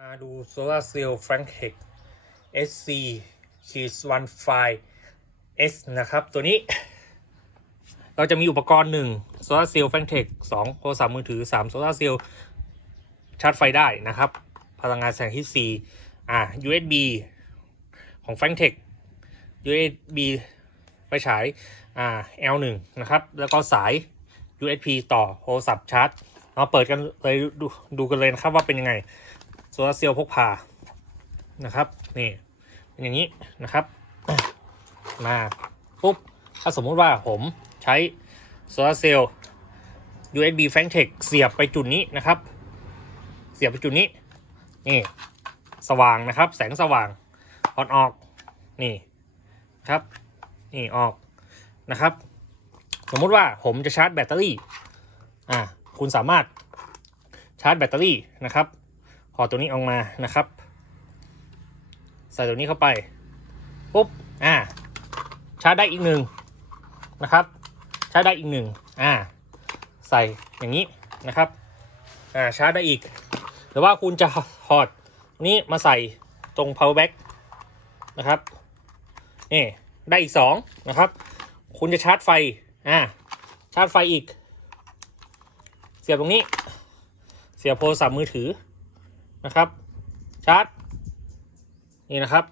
มาดูโซลาร์เซลล์แฟรงเทค SC ชีสวันไฟ S นะครับ ตัวนี้ เราจะมีอุปกรณ์หนึ่งโซลาร์เซลล์แฟรงเทคสองโทรศัพท์มือถือสามโซลาร์เซลล์ชาร์จไฟได้นะครับ พลังงานแสงที่ 4 อ่า USB ของ f r a n k t e c h USB ไฟฉาย อ่า L1 นะครับ แล้วก็สาย USB ต่อโทรศัพท์ชาร์จ เราเปิดกันเลยดูดูกันเลยนะครับว่าเป็นยังไง โซลาเซลล์พกพานะครับนี่เป็นอย่างนี้นะครับมาปุ๊บถ้าสมมุติว่าผมใช้โซลาเซลล์ USB f a n t e c h เสียบไปจุดนี้นะครับ เสียบไปจุดนี้นี่สว่างนะครับ แสงสว่างออนออกนี่ครับนี่ออกนะครับ สมมุติว่าผมจะชาร์จแบตเตอรี่อ่าคุณสามารถชาร์จแบตเตอรี่นะครับ ถอดตัวนี้ออกมานะครับ ใส่ตัวนี้เข้าไปปุ๊บอ่าชาร์จได้อีกหนึ่งนะครับชาร์จได้อีกหนึ่งอ่าใส่อย่างนี้นะครับอ่าชาร์จได้อีก หรือว่าคุณจะถอดนี้มาใส่ตรง power back นะครับนี่ได้อีกสองนะครับ คุณจะชาร์จไฟอ่าชาร์จไฟอีก เสียบตรงนี้ เสียบโทรศัพท์มือถือ นะครับ ชาร์จ นี่นะครับ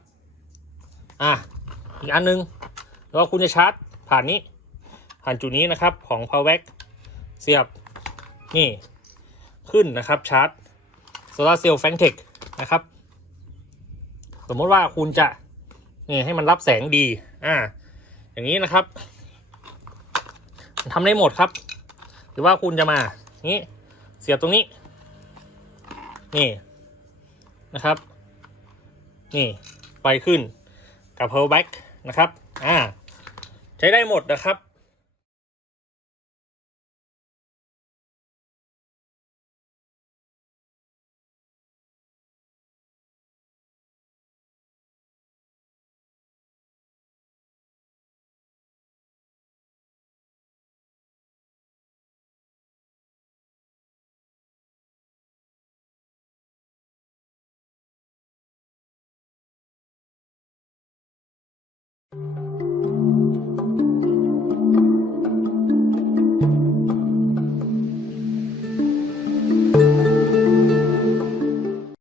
อะอีกอันนึงแล้วคุณจะชาร์จผ่านนี้ ผ่านจุดนี้นะครับของ power back เสียบ นี่ ขึ้นนะครับชาร์จโซลาร์เซลล์แฟงเทคนะครับ สมมติว่าคุณจะ นี่ ให้มันรับแสงดี อ่า อย่างนี้นะครับทำได้หมดครับ หรือว่าคุณจะมา นี้ เสียบตรงนี้ นี่ นะครับ นี่ไฟขึ้นกับ pearl back นะครับ อ่า ใช้ได้หมดนะครับ